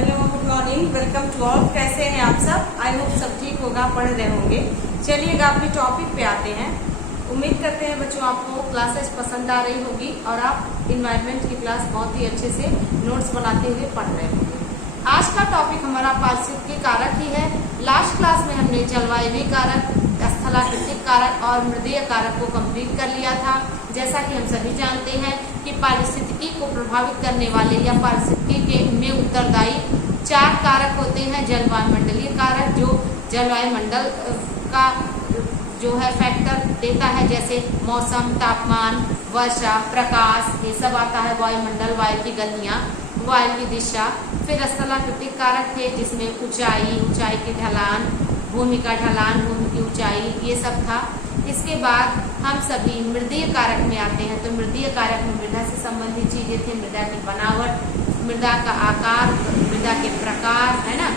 Hello, good morning, welcome to all. कैसे हैं आप सब? आई होप सब ठीक होगा, पढ़ रहे होंगे। चलिएगा अपने टॉपिक पे आते हैं। उम्मीद करते हैं बच्चों आपको क्लासेस पसंद आ रही होगी और आप इन्वायरमेंट की क्लास बहुत ही अच्छे से नोट्स बनाते हुए पढ़ रहे होंगे। आज का टॉपिक हमारा पारिस्थितिकी कारक ही है। लास्ट क्लास में हमने जलवायु कारक, स्थलाकृतिक कारक और मृदीय कारक को कंप्लीट कर लिया था। जैसा कि हम सभी जानते हैं कि पारिस्थितिकी को प्रभावित करने वाले या पारिस्थितिकी के में उत्तरदायी 4 कारक होते हैं। जलवायुमंडलीय कारक जो जलवायुमंडल का जो है फैक्टर देता है, जैसे मौसम, तापमान, वर्षा, प्रकाश, ये सब आता है। वायुमंडल, वायु की गतियाँ, वायु की दिशा। फिर स्थलाकृतिक कारक थे जिसमें ऊंचाई की ढलान, भूमि का ढलान, भूमि की ऊंचाई, ये सब था। इसके बाद हम सभी मृदीय कारक में आते हैं। तो मृदीय कारक में मृदा से संबंधित चीजें थी, मृदा की बनावट, मृदा का आकार, मृदा के प्रकार, है ना।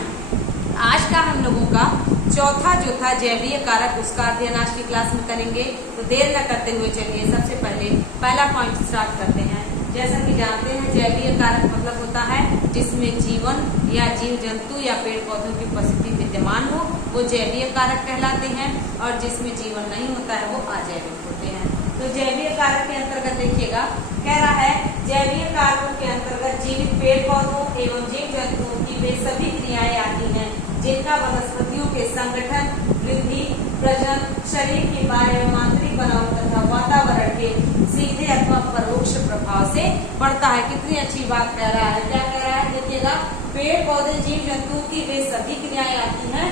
आज का हम लोगों का चौथा जो था जैवीय कारक, उसका अध्ययन आज की क्लास में करेंगे। तो देर न करते हुए चलिए सबसे पहले पहला पॉइंट स्टार्ट करते हैं। जैसा कि जानते हैं जैवीय कारक मतलब होता है जिसमें जीवन या जीव जंतु या पेड़ पौधों की उपस्थिति विद्यमान हो, वो जैवीय कारक कहलाते हैं। और जिसमें जीवन नहीं होता है वो अजैविक होते हैं। तो जैवीय कारक के अंतर्गत देखिएगा, कह रहा है जैवीय कारकों के अंतर्गत जीवित पेड़ पौधों एवं जीव जंतुओं की वे सभी क्रियाएं आती हैं जिनका वनस्पतियों के संगठन, वृद्धि, प्रजनन, शरीर की बाह्य एवं आंतरिक बनावट तथा वातावरण के सीधे अथवा परोक्ष प्रभाव से पड़ता है। कितनी अच्छी बात कह रहा है। क्या कह रहा है देखिएगा, पेड़ पौधे जीव जंतुओं की वे सभी क्रियाएं आती हैं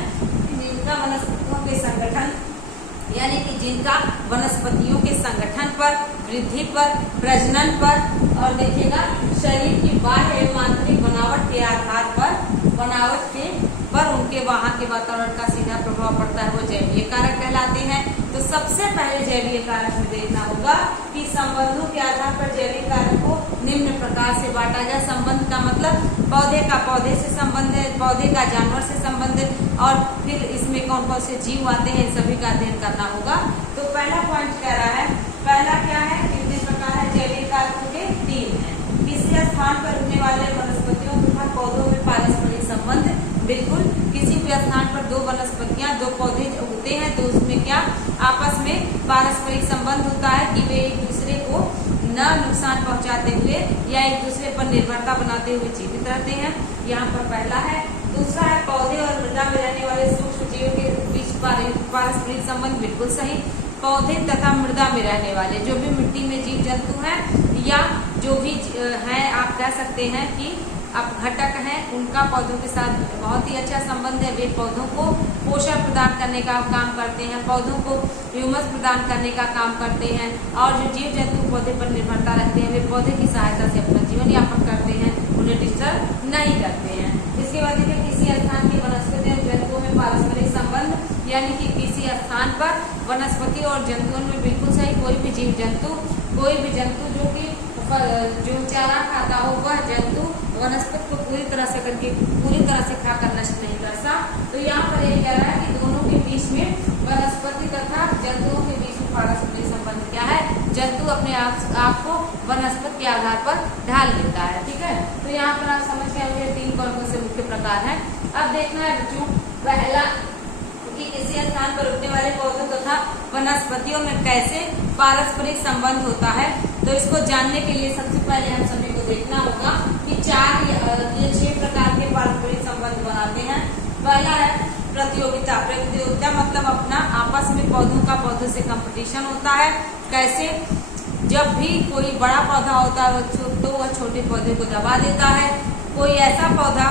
जिनका वनस्पतियों के संगठन, यानी कि जिनका वनस्पतियों के संगठन पर, वृद्धि पर, प्रजनन पर और देखिएगा शरीर की बाह्य एवं आंतरिक बनावट के आधार पर, बनावट के पर उनके वहां के वातावरण का सीधा प्रभाव पड़ता है, वो जैवीय कारक कहलाते हैं। तो सबसे पहले जैवीय कारक में देखना होगा कि संबंधों के आधार पर जैविक कारक को निम्न प्रकार से बांटा जाए। संबंध का मतलब पौधे का पौधे से संबंध है, पौधे का जानवर से संबंध है, और फिर इसमें कौन कौन से जीव आते हैं सभी का अध्ययन करना होगा। तो पहला पॉइंट कह रहा है, पहला क्या है, कितने प्रकार है जैविक कारकों के? 3 है। किसी स्थान पर उगने वाले वनस्पतियों तथा पौधों में पारस्परिक संबंध, बिल्कुल किसी भी स्थान पर 2 वनस्पतियां, 2 पौधे उगते हैं तो उसमें क्या आपस में पारस्परिक संबंध होता है कि वे एक दूसरे को न नुकसान पहुंचाते हुए या एक दूसरे पर निर्भरता बनाते हुए जीवित रहते हैं। यहाँ पर पहला है। दूसरा है पौधे और मृदा में रहने वाले सूक्ष्म जीवों के बीच पारस्परिक संबंध, बिल्कुल सही। पौधे तथा मृदा में रहने वाले जो भी मिट्टी में जीव जंतु हैं या जो भी हैं, आप कह सकते हैं कि अब घटक हैं, उनका पौधों के साथ बहुत ही अच्छा संबंध है। वे पौधों को पोषण प्रदान करने का काम करते हैं, पौधों को ह्यूमस प्रदान करने का काम करते हैं। और जो जीव जंतु पौधे पर निर्भरता रखते हैं वे पौधे की सहायता से अपना जीवन यापन करते हैं, उन्हें डिस्टर्ब नहीं करते हैं। इसके बाद देखिए, किसी स्थान की वनस्पति और जंतुओं में पारस्परिक संबंध, यानी कि किसी स्थान पर वनस्पति और जंतुओं में, बिल्कुल सही, कोई भी जीव जंतु, कोई भी जंतु जो चारा खाता हो वह जंतु वनस्पति को पूरी तरह से खाकर नष्ट नहीं करता। तो यहाँ पर ये कह रहा है कि दोनों के बीच में, वनस्पति तथा जंतुओं के बीच में पारस्परिक संबंध क्या है, जंतु अपने आप को वनस्पति के आधार पर ढाल लेता है। ठीक है, तो यहाँ पर आप समझ गए होंगे 3 कौन से मुख्य प्रकार हैं। अब देखना है बच्चों, पहला कि किसी स्थान पर उगने वाले पौधों तथा वनस्पतियों में कैसे पारस्परिक संबंध होता है। तो इसको जानने के लिए सबसे पहले हम सभी को देखना होगा कि 6 प्रकार के पारस्परिक संबंध बनाते हैं। पहला है प्रतियोगिता। प्रतियोगिता मतलब अपना आपस में पौधों का पौधों से कंपटीशन होता है। कैसे? जब भी कोई बड़ा पौधा होता है तो वह छोटे पौधे को दबा देता है। कोई ऐसा पौधा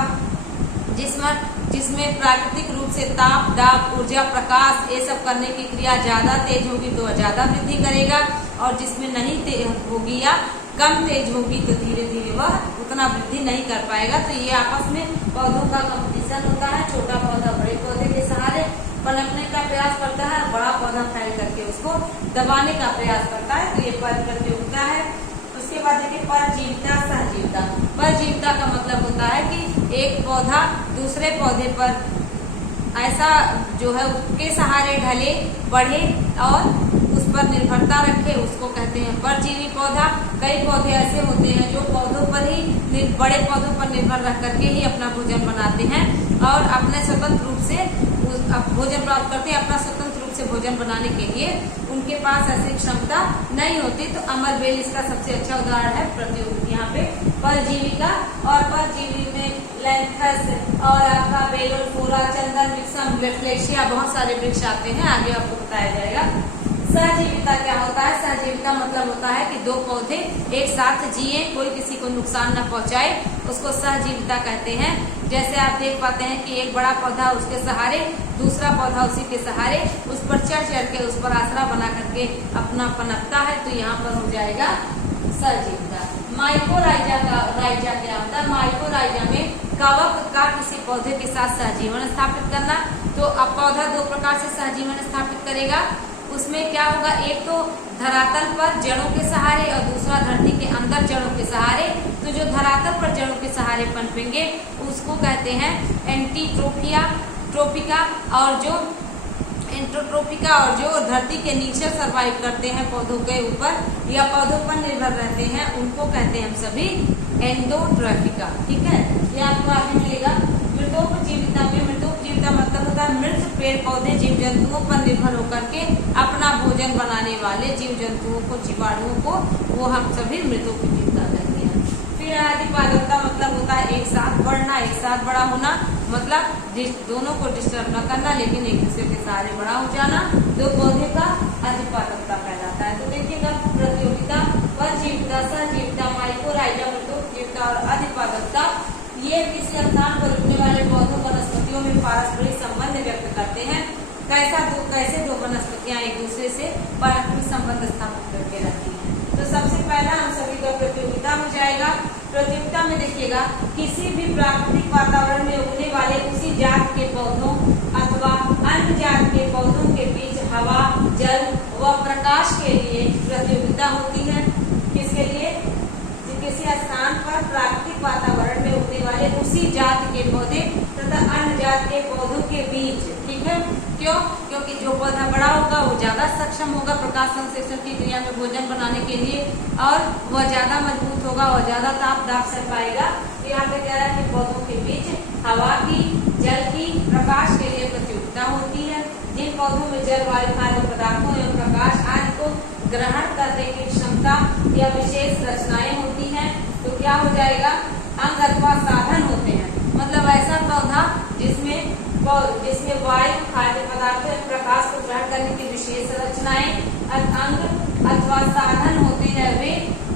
जिसमें प्राकृतिक रूप से ताप, दाब, ऊर्जा, प्रकाश ये सब करने की क्रिया ज्यादा तेज होगी तो वह ज्यादा वृद्धि करेगा, और जिसमें नहीं तेज होगी या कम तेज होगी तो धीरे धीरे वह उतना वृद्धि नहीं कर पाएगा। तो ये आपस में पौधों का कंपटीशन होता है। छोटा पौधा बड़े पौधे के सहारे पनपने का प्रयास करता है, बड़ा पौधा फैल करके उसको दबाने का प्रयास करता है। तो ये प्रतियोगिता है। उसके बाद देखिए परजीविता, सहजीविता। परजीविता का मतलब होता है कि एक पौधा दूसरे पौधे पर ऐसा जो है उसके सहारे ढले, बढ़े और उस पर निर्भरता रखे उसको कहते हैं परजीवी पौधा। कई पौधे ऐसे होते हैं जो पौधों पर ही बड़े पौधों पर निर्भर रह करके ही अपना भोजन बनाते हैं और अपने स्वतंत्र रूप से भोजन प्राप्त करते हैं। अपना स्वतंत्र रूप से भोजन बनाने के लिए उनके पास ऐसी क्षमता नहीं होती। तो अमर बेल इसका सबसे अच्छा उदाहरण है। प्रतियोगी यहाँ पे परजीवी का, और परजीवी में लैंथस और आपका बेलोफोरा, चंदन वृक्षम, रिफ्लेक्सिया, बहुत सारे वृक्ष आते हैं, आगे आपको बताया जाएगा। सहजीविता क्या होता है? सहजीविता मतलब होता है कि दो पौधे एक साथ जिए, कोई किसी को नुकसान न पहुंचाए, उसको सहजीविता कहते हैं। जैसे आप देख पाते हैं कि एक बड़ा पौधा उसके सहारे, दूसरा पौधा उसी के सहारे उस पर चढ़ के उस पर आसरा बना करके अपना पनपता है, तो यहाँ पर हो जाएगा सहजीविता। माइकोराइजा क्या होता है? माइकोराइजा में कवक का किसी पौधे के साथ सहजीवन स्थापित करना। तो अब पौधा दो प्रकार से सहजीवन स्थापित करेगा। उसमें क्या होगा? एक तो धरातल पर जड़ों के सहारे और दूसरा धरती के अंदर जड़ों के सहारे। तो जो धरातल पर जड़ों के सहारे पनपेंगे उसको कहते हैं ट्रोपिका, और जो एंट्रोट्रोपिका और जो धरती के नीचे सर्वाइव करते हैं पौधों के ऊपर या पौधों पर निर्भर रहते हैं उनको कहते हैं हम सभी एंडोट्रॉफिका। ठीक है, ये आपको आगे मिलेगा। मृतोपजीविता में, मृतोपजीविता मतलब होता है मृत पेड़ पौधे जीव जंतुओं पर निर्भर होकर के अपना भोजन बनाने वाले जीव जंतुओं को, जीवाणुओं को, वो हम सभी मृतोपजीविता कहते हैं। फिर अधिपादकता मतलब होता है एक साथ बढ़ना, एक साथ बड़ा होना, मतलब दोनों को डिस्टर्ब न करना लेकिन एक दूसरे के सहारे बड़ा हो जाना, दो पौधे का अधिपादकता कहलाता है। तो देखिएगा प्रतियोगिता, परजीविता, सहजीविता, माइकोराइजा, मृतोपजीविता और अधिपादकता, ये किसी स्थान पर उगने वाले पौधों वनस्पतियों में पारस्परिक संबंध व्यक्त करते हैं। कैसे दो वनस्पतियां एक दूसरे से पारस्परिक संबंध स्थापित करके रहती हैं। तो सबसे पहला हम सभी का प्रतियोगिता में जाएगा। प्रतियोगिता में देखिएगा किसी भी प्राकृतिक वातावरण में उगने वाले उसी जात के पौधों अथवा अन्य जात के पौधों के बीच हवा, जल व प्रकाश के लिए प्रतियोगिता होती है। किसके लिए? किसी स्थान पर प्राकृतिक वातावरण में उगने वाले उसी जात के पौधे तथा अन्य जात के पौधों के बीच। ठीक है, क्यों? क्योंकि जो पौधा बड़ा होगा वो ज्यादा सक्षम होगा प्रकाश संश्लेषण की क्रिया में भोजन बनाने के लिए, और वह ज्यादा मजबूत होगा और ज्यादा ताप दाब सह पाएगा। यहाँ पे कह रहा है कि पौधों के बीच हवा की, जल की, प्रकाश के लिए प्रतियोगिता होती है। जिन पौधों में जल, वायु, खाद्य पदार्थों एवं प्रकाश आदि को ग्रहण करने की क्षमता या विशेष रचनाएं होती हैं, तो क्या हो जाएगा? अंग अथवा साधन होते हैं। मतलब ऐसा पौधा जिसमें वायु, खाद्य पदार्थों एवं प्रकाश को ग्रहण करने की विशेष रचनाएं, अंग अथवा साधन होते हैं, वे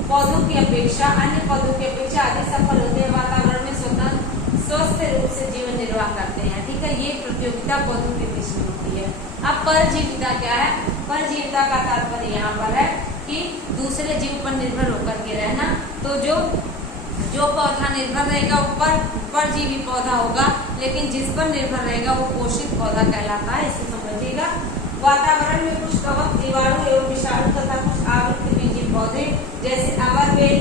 पौधों की अपेक्षा, अन्य पौधों की अपेक्षा अधिक सफल होते हैं, वातावरण में स्वतंत्र स्वस्थ रूप से जीवन निर्वाह करते हैं। ठीक है, ये प्रतियोगिता पौधों के बीच में होती है। अब परजीविता क्या है? परजीविता का तात्पर्य यहाँ पर है कि दूसरे जीव पर निर्भर होकर के रहना। तो जो पौधा निर्भर रहेगा वो परजीवी पौधा होगा, लेकिन जिस पर निर्भर रहेगा वो पोषित पौधा कहलाता है। इसे समझिएगा। वातावरण में कुछ कवक, जीवाणु एवं विषाणु तथा कुछ आवृतबीजी पौधे जैसे अमरबेल,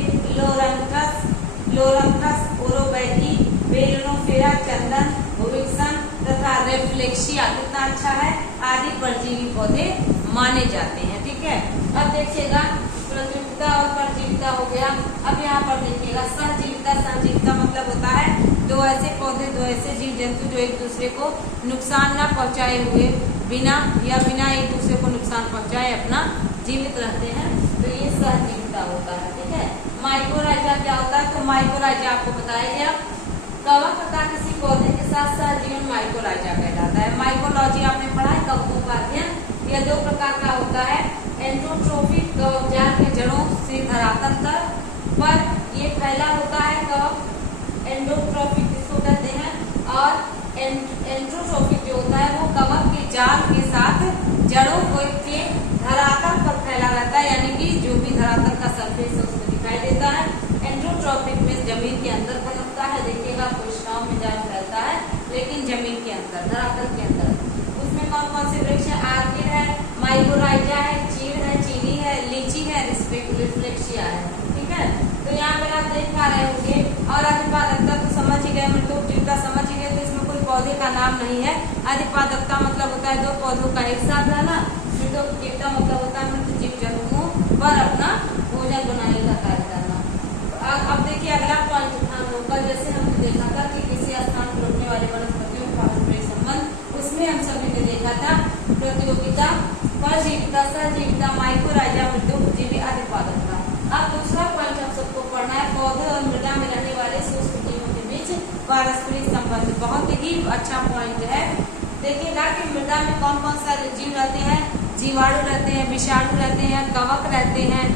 लोरंथस, ओरोबैकी, बेलोनोफेरा, चंदन, भुविक्सन तथा रेफ्लेक्सिया, कितना अच्छा है, आदि परजीवी पौधे माने जाते हैं। ठीक है, अब देखिएगा प्रतियोगिता और परजीविता हो गया। अब यहाँ पर देखिएगा सहजीविता। सहजीविता मतलब होता है दो ऐसे पौधे, दो ऐसे जीव जंतु जो एक दूसरे को नुकसान न पहुंचाए हुए बिना एक दूसरे को नुकसान पहुंचाए अपना जीवित रहते हैं, तो ये सहजीविता होता है। ठीक है, माइकोराइजा क्या होता है? तो माइकोराइजा आपको बताया गया, कवक का किसी पौधे के साथ सहजीवन माइकोराइजा कहलाता है। माइकोलॉजी आपने पढ़ा है, कवकों का अध्ययन। यह दो प्रकार का होता है। एंट्रोट्रोफिक कवक जाल के जड़ों से धरातल तक पर ये फैला होता है कवक, एंडोट्रोफिक इसको कहते हैं, और एंट्रोट्रोफिक जो होता है वो कवक के जाल के साथ जड़ों के धरातल पर फैला रहता है, यानी कि जो भी धरातल का सरफेस है उसमें दिखाई देता है। एंट्रोट्रोफिक में जमीन के अंदर पनपता है। देखिएगा कोशिकाओं में जाल फैलता है, लेकिन जमीन के अंदर, धरातल के अंदर। उसमें कौन कौन से वृक्ष है? आर्किड है, माइकोराइजा है, चीड़ है, चीनी है, लीची है, रिफ्लेक्सिया है। ठीक है, तो यहाँ पर आप देख पा रहे होंगे। और अधिपादकता तो समझ ही गए, मृतोपजीविता समझ ही गए, तो इसमें कोई पौधे का नाम नहीं है। अधिपादकता मतलब होता है दो पौधों का एक साथ रहना। मृतोपजीविता मतलब होता है पर अपना भोजन बनाने का कार्य करना। अब देखिए अगला पॉइंट ध्यान होगा, जैसे हमने देखा था कि किसी स्थान पर उगने वाले वनस्पतियों का पारस्परिक संबंध, उसमें हम सभी ने देखा था प्रतियोगिता, परजीविता, सहजीविता, माइक्रोराइजा, मृदुजीवी, अधिपादकता। अब दूसरा पॉइंट हम सबको पढ़ना है, पौधे और मृदा में रहने वाले सूक्ष्म जीवों के बीच पारस्परिक संबंध। बहुत ही अच्छा पॉइंट है। देखिएगा कि मृदा में कौन कौन सा जीव रहते हैं, जीवाणु रहते हैं, विषाणु रहते हैं, कवक रहते हैं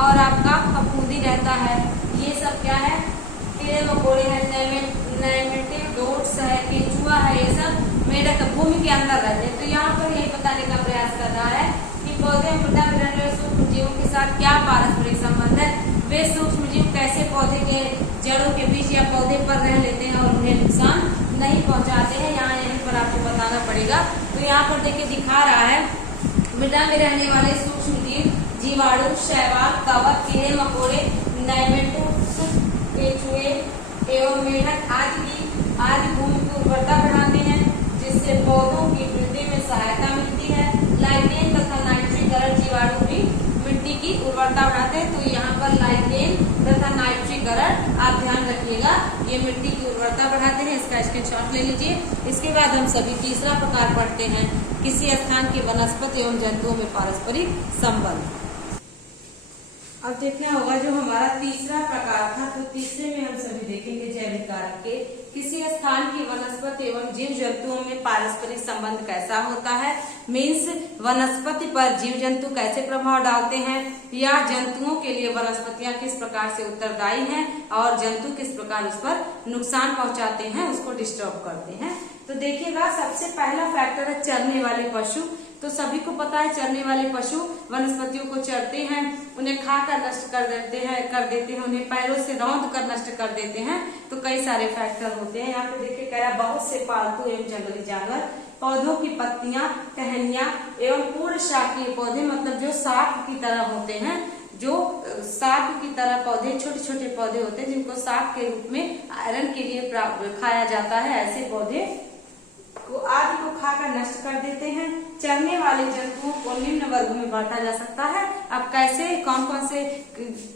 और आपका फफूंदी रहता है। ये सब क्या है, कीड़े मकोड़े हैं, नेमेटोड्स है, केंचुआ है, ये सब मेढक भूमि के अंदर रहते हैं। तो यहाँ पर यही बताने का प्रयास कर रहा है कि पौधे मृदा में रहने वाले सूक्ष्म जीवों के साथ क्या पारस्परिक संबंध है, वे सूक्ष्म जीव कैसे पौधे के जड़ों के बीच या पौधे पर रह लेते हैं और उन्हें नुकसान नहीं पहुंचाते हैं। यहाँ यहीं पर आपको बताना पड़ेगा। तो यहाँ पर देखिए दिखा रहा है, मृदा में रहने वाले सूक्ष्म जीव जीवाणु, शैवाल, कवक, कीड़े मकोड़े, नेमेटोड्स, केंचुए एवं मेढक आदि भूमि की उर्वरता बढ़ाते हैं, जिससे पौधों की वृद्धि में सहायता मिलती है। लाइकेन तथा नाइट्रीकरण जीवाणु भी मिट्टी की उर्वरता बढ़ाते हैं। तो यहाँ पर लाइकेन तथा नाइट्रीकरण आप ध्यान रखिएगा, ये मिट्टी की उर्वरता बढ़ाते हैं। इसका स्क्रीनशॉट ले लीजिए। इसके बाद हम सभी तीसरा प्रकार पढ़ते हैं, किसी स्थान के वनस्पति एवं जंतुओं में पारस्परिक संबंध। अब देखना होगा जो हमारा तीसरा प्रकार था, तो तीसरे में हम सभी देखेंगे जैविक कारक के किसी स्थान की वनस्पति एवं जीव जंतुओं में पारस्परिक संबंध कैसा होता है। मीन्स वनस्पति पर जीव जंतु कैसे प्रभाव डालते हैं, या जंतुओं के लिए वनस्पतियां किस प्रकार से उत्तरदायी हैं और जंतु किस प्रकार उस पर नुकसान पहुंचाते हैं, उसको डिस्टर्ब करते हैं। तो देखिएगा सबसे पहला फैक्टर है चरने वाले पशु। तो सभी को पता है चरने वाले पशु वनस्पतियों को चरते हैं, उन्हें खाकर नष्ट कर देते हैं, उन्हें पैरों से रौंद कर नष्ट कर देते हैं। तो कई सारे फैक्टर होते हैं। यहाँ पे देखिए कह रहा है बहुत से पालतू एवं जंगली जानवर, पौधों की पत्तियां, टहनियां एवं पूर्ण शाकीय पौधे, मतलब जो साग की तरह होते हैं, जो साग की तरह पौधे, छोटे छोटे पौधे होते हैं जिनको साग के रूप में आयरन के लिए खाया जाता है, ऐसे पौधे को आदि को खाकर नष्ट कर देते हैं। चरने वाले जंतुओं को निम्न वर्ग में बांटा जा सकता है। अब कैसे, कौन कौन से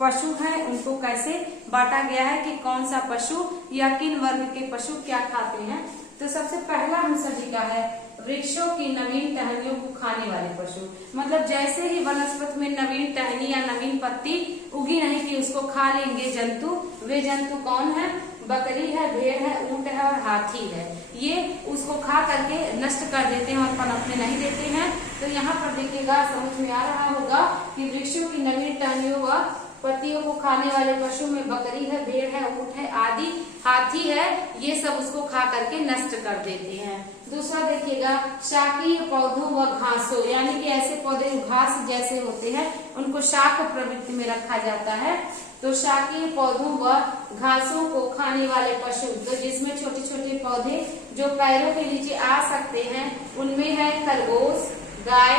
पशु हैं, उनको कैसे बांटा गया है कि कौन सा पशु या किन वर्ग के पशु क्या खाते हैं। तो सबसे पहला हम सभी का है वृक्षों की नवीन टहनियों को खाने वाले पशु। मतलब जैसे ही वनस्पति में नवीन टहनी या नवीन पत्ती उगी नहीं कि उसको खा लेंगे जंतु। वे जंतु कौन है, बकरी है, भेड़ है, ऊंट है और हाथी है। ये उसको खा करके नष्ट कर देते हैं और पनपने नहीं देते हैं। तो यहाँ पर देखिएगा समझ में आ रहा होगा कि वृक्षों की नवीन टहनियों व पत्तियों को खाने वाले पशु में बकरी है, भेड़ है, ऊंट है आदि, हाथी है, ये सब उसको खा करके नष्ट कर देते हैं। दूसरा देखिएगा शाकीय पौधों व घासों, यानी कि ऐसे पौधे घास जैसे होते हैं उनको शाक प्रवृत्ति में रखा जाता है। तो शाकीय पौधों व घासों को खाने वाले पशु, तो जिसमें छोटे छोटे पौधे जो पैरों के नीचे आ सकते हैं, उनमें है खरगोश, गाय,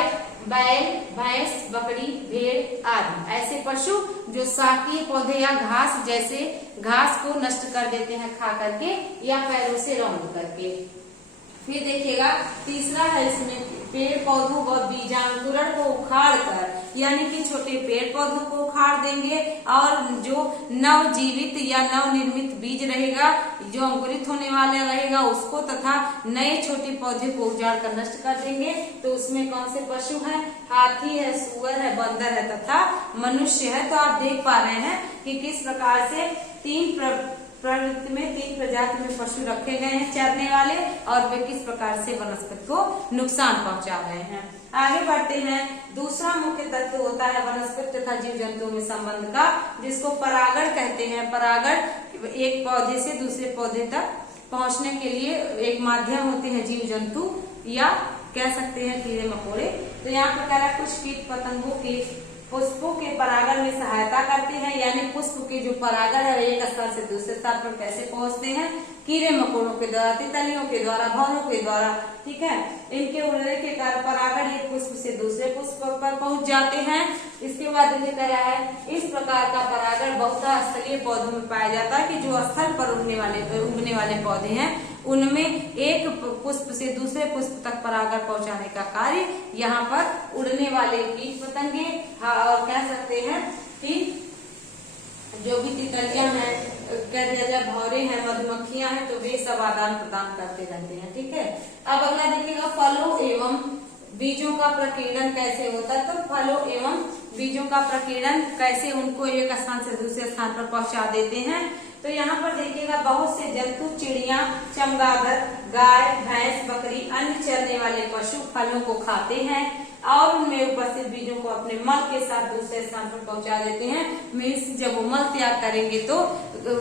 बैल, भैंस, बकरी, भेड़ आदि। ऐसे पशु जो शाकीय पौधे या घास जैसे घास को नष्ट कर देते हैं खा करके या पैरों से रौंद करके। फिर देखिएगा तीसरा है इसमें पेड़ पौधों व बीजांकुरण को उखाड़ कर, यानी कि छोटे पेड़ पौधों को उखाड़ देंगे और जो नवजीवित या नवनिर्मित बीज रहेगा, जो अंकुरित होने वाला रहेगा उसको, तथा नए छोटे पौधे को उजाड़ कर नष्ट कर देंगे। तो उसमें कौन से पशु हैं, हाथी है, सुअर है, बंदर है तथा मनुष्य है। तो आप देख पा रहे हैं कि किस प्रकार से तीन प्रवृत्ति में, तीन प्रजाति में पशु रखे गए हैं चरने वाले, और वे किस प्रकार से वनस्पति को नुकसान पहुंचा रहे हैं। आगे बढ़ते हैं। दूसरा मुख्य तत्व होता है वनस्पति तथा जीव जंतुओं में संबंध का, जिसको परागण कहते हैं। परागण एक पौधे से दूसरे पौधे तक पहुंचने के लिए एक माध्यम होते हैं जीव जंतु, या कह सकते हैं कीड़े मकोड़े। तो यहाँ पर कह रहा है कुछ कीट पतंगों के पुष्पों के परागण में सहायता करते हैं, यानी पुष्प के जो परागण है एक स्तर से दूसरे स्तर पर कैसे पहुंचते हैं, कीड़े मकोड़ों के द्वारा, तितलियों के द्वारा, भौरों के द्वारा, ठीक है। इनके उड़ने के कारण परागण एक पुष्प से दूसरे पुष्प पर पहुंच जाते हैं। इसके बाद देखिए कह रहा है इस प्रकार का परागण बहुस्थलीय पौधों में पाया जाता है कि जो स्थल पर उगने वाले पौधे हैं उनमें एक पुष्प से दूसरे पुष्प तक परागण पहुंचाने का कार्य यहाँ पर उड़ने वाले कीट पतंगे और कह सकते हैं कि जो भी तितलियां हैं, भौरे हैं, मधुमक्खियां हैं, तो वे सब आदान प्रदान करते रहते हैं। ठीक है। अब अगला देखिएगा फलों एवं बीजों का प्रकीर्णन कैसे होता है। तो फलों एवं बीजों का प्रकीर्णन कैसे उनको एक स्थान से दूसरे स्थान पर पहुंचा देते हैं। तो यहाँ पर देखिएगा बहुत से जंतु, चिड़िया, चमगादड़, गाय, भैंस, बकरी, अन्य चरने वाले पशु फलों को खाते हैं और उनमें उपस्थित बीजों को अपने मल के साथ दूसरे स्थान पर पहुंचा देते हैं। मीन्स जब वो मल त्याग करेंगे तो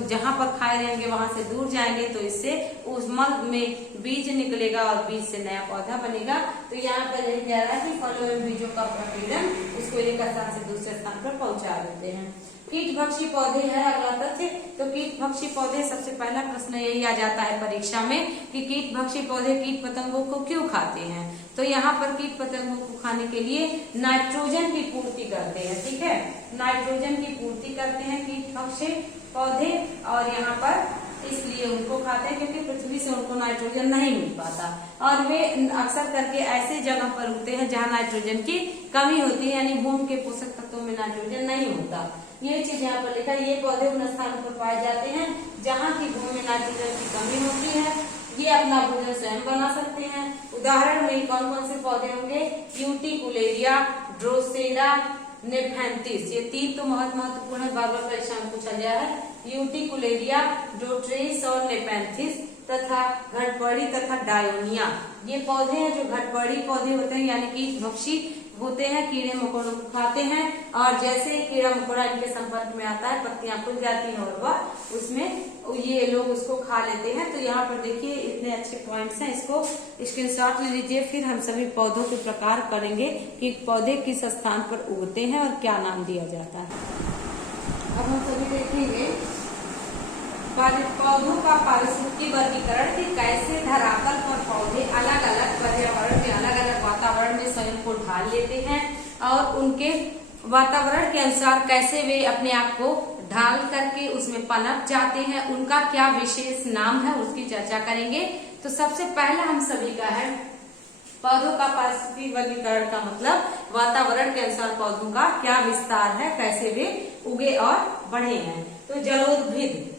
जहाँ पर खाए रहेंगे वहां से दूर जाएंगे, तो इससे उस मल में बीज निकलेगा और बीज से नया पौधा बनेगा। तो यहाँ पर यही कह रहा है कि फलों एवं बीजों का प्रकीर्णन उसको एक स्थान से दूसरे स्थान पर पहुंचा देते हैं। कीट भक्षी पौधे है अगला तथ्य। तो कीट भक्षी पौधे, सबसे पहला प्रश्न यही आ जाता है परीक्षा में कि कीट भक्षी पौधे कीट पतंगों को क्यों खाते हैं। तो यहाँ पर कीट पतंगों को खाने के लिए नाइट्रोजन की पूर्ति करते हैं। ठीक है, नाइट्रोजन की पूर्ति करते हैं कीट भक्षी पौधे और यहाँ पर इसलिए उनको खाते हैं क्योंकि पृथ्वी से उनको नाइट्रोजन नहीं मिल पाता और वे अक्सर करके ऐसे जगह पर उगते हैं जहाँ नाइट्रोजन की कमी होती है, यानी भूमि के पोषक तत्वों में नाइट्रोजन नहीं होता। ये चीज यहाँ पर लिखा है। ये पौधे उन स्थानों पर पाए जाते हैं जहाँ की भूमि में नाइट्रोजन की कमी होती है। ये अपना भोजन स्वयं बना सकते हैं। उदाहरण में कौन कौन से पौधे होंगे, यूटिकुलेरिया, ड्रोसेरा, नेफेंथिस। ये तीन तो बहुत महत्वपूर्ण है, बार बार परीक्षा में पूछा गया है। यूटिकुलेरिया, ड्रोट्रेस और नेफेंथिस तथा घटपड़ी तथा डायोनिया। ये पौधे हैं जो घटपड़ी पौधे होते हैं, यानी कि भक्षी होते हैं, कीड़े मकोड़ों को खाते हैं और जैसे ही कीड़ा मकोड़ा इनके संपर्क में आता है पत्तियां खुल जाती हैं और वह उसमें ये लोग उसको खा लेते हैं। तो यहाँ पर देखिए इतने अच्छे पॉइंट्स हैं, इसको स्क्रीनशॉट ले लीजिए। फिर हम सभी पौधों के प्रकार करेंगे कि पौधे किस स्थान पर उगते हैं और क्या नाम दिया जाता है। अब हम सभी देखेंगे पौधों का पारिस्थितिकी वर्गीकरण कि कैसे धरातल पर पौधे अलग अलग पर्यावरण में, अलग अलग वातावरण में स्वयं को ढाल लेते हैं और उनके वातावरण के अनुसार कैसे वे अपने आप को ढाल करके उसमें पनप जाते हैं, उनका क्या विशेष नाम है उसकी चर्चा करेंगे। तो सबसे पहला हम सभी का है पौधों का पारिस्थितिकी वर्गीकरण का मतलब वातावरण के अनुसार पौधों का क्या विस्तार है, कैसे वे उगे और बढ़े हैं। तो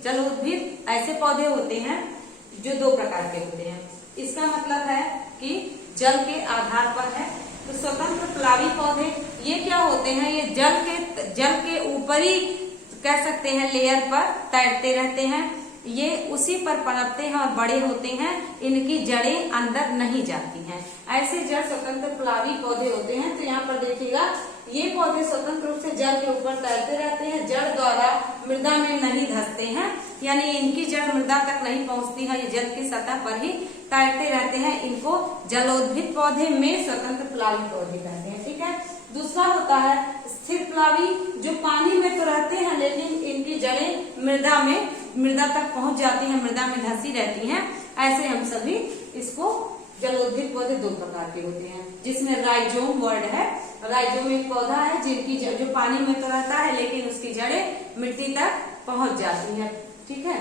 जलोद्भिद ऐसे पौधे होते हैं जो दो प्रकार के होते हैं। इसका मतलब है कि जल के आधार पर है। तो स्वतंत्र प्लावी पौधे ये क्या होते हैं, ये जल के ऊपरी कह सकते हैं लेयर पर तैरते रहते हैं, ये उसी पर पनपते हैं और बड़े होते हैं, इनकी जड़ें अंदर नहीं जाती हैं। ऐसे जड़ स्वतंत्र प्लावी पौधे होते हैं। तो यहाँ पर देखिएगा ये पौधे स्वतंत्र रूप से जल के ऊपर तैरते रहते हैं, जड़ द्वारा मृदा में नहीं धंसते हैं, यानी इनकी जड़ मृदा तक नहीं पहुंचती है, ये जल की सतह पर ही तैरते रहते हैं। इनको जलोद्भिद पौधे में स्वतंत्र प्लावी पौधे कहते हैं। ठीक है। दूसरा होता है स्थिर प्लावी, जो पानी में तो रहते हैं लेकिन इनकी जड़ें मृदा तक पहुंच जाती हैं, मृदा में धंसी रहती हैं। ऐसे हम सभी इसको जलोद्भिद पौधे दो प्रकार के होते हैं, जिसमें राइजोम वर्ड है। राइजोम एक पौधा है जिनकी जो पानी में तो रहता है लेकिन उसकी जड़ें मिट्टी तक पहुंच जाती है। ठीक है।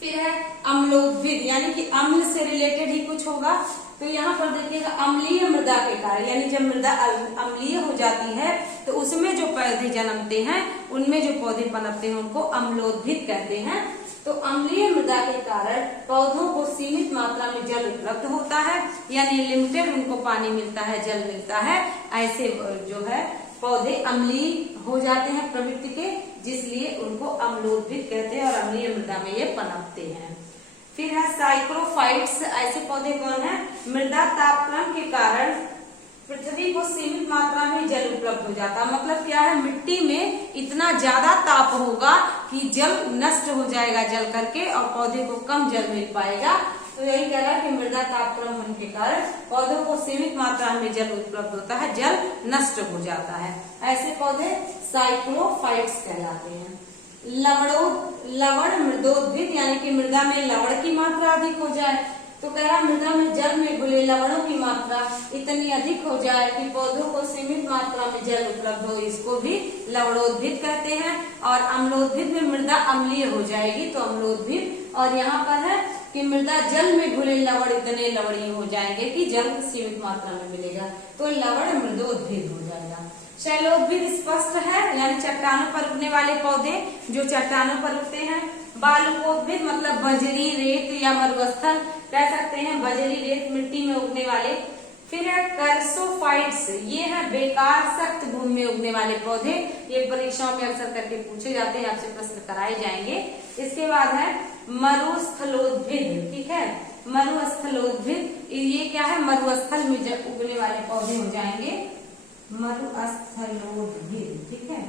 फिर है अम्लोद्भिद, यानी कि अम्ल से रिलेटेड ही कुछ होगा। तो यहाँ पर देखिएगा अम्लीय मृदा के कारण, यानी जब मृदा अम्लीय हो जाती है तो उसमें जो पौधे जन्मते हैं, उनमें जो पौधे पनपते हैं उनको अम्लोद्भिद कहते हैं। तो अम्लीय मृदा के कारण पौधों को सीमित मात्रा में जल उपलब्ध होता है, यानी लिमिटेड उनको पानी मिलता है, जल मिलता है। ऐसे जो है पौधे अम्लीय हो जाते हैं प्रवृत्ति के, जिसलिए उनको अम्लोद्भिद कहते हैं और अम्लीय मृदा में ये पनपते हैं। फिर है साइक्रोफाइट्स। ऐसे पौधे कौन है, मृदा तापक्रम के कारण पृथ्वी को सीमित मात्रा में जल उपलब्ध हो जाता है। मतलब क्या है, मिट्टी में इतना ज्यादा ताप होगा कि जल नष्ट हो जाएगा जल करके और पौधे को कम जल मिल पाएगा। तो यही कह रहा है कि मृदा तापक्रम होने के कारण पौधों को सीमित मात्रा में जल उपलब्ध होता है, जल नष्ट हो जाता है। ऐसे पौधे साइक्रोफाइट्स कहलाते हैं। लवण मृदोद्भिद, यानी कि मृदा में लवण की मात्रा अधिक हो जाए तो कह रहा मृदा में जल में घुले लवणों की मात्रा इतनी अधिक हो जाए कि पौधों को सीमित मात्रा में जल उपलब्ध हो, इसको भी लवणोद्भिद कहते हैं। और अम्लोद्भिद में मृदा अम्लीय हो जाएगी तो अम्लोद्भिद। और यहाँ पर है कि मृदा जल में घुले लवण इतने लवणीय हो जाएंगे कि जल सीमित मात्रा में मिलेगा, तो लवण मृदोद्भिद हो जाएगा। शैलोद्भिद स्पष्ट है, यानी चट्टानों पर उगने वाले पौधे जो चट्टानों पर उगते हैं। बालुकोद्भिद मतलब बजरी, रेत या मरुस्थल कह सकते हैं, बजरी, रेत, मिट्टी में उगने वाले। फिर है कर्सोफाइट्स, ये है बेकार सख्त भूमि में उगने वाले पौधे, ये परीक्षाओं में अक्सर करके पूछे जाते हैं, आपसे प्रश्न कराए जाएंगे। इसके बाद है मरुस्थलोद्भिद, ठीक है, मरुस्थलोद्भिद, ये क्या है, मरुस्थल में उगने वाले पौधे हो जाएंगे, मरुस्थलोद्भिद, ठीक है।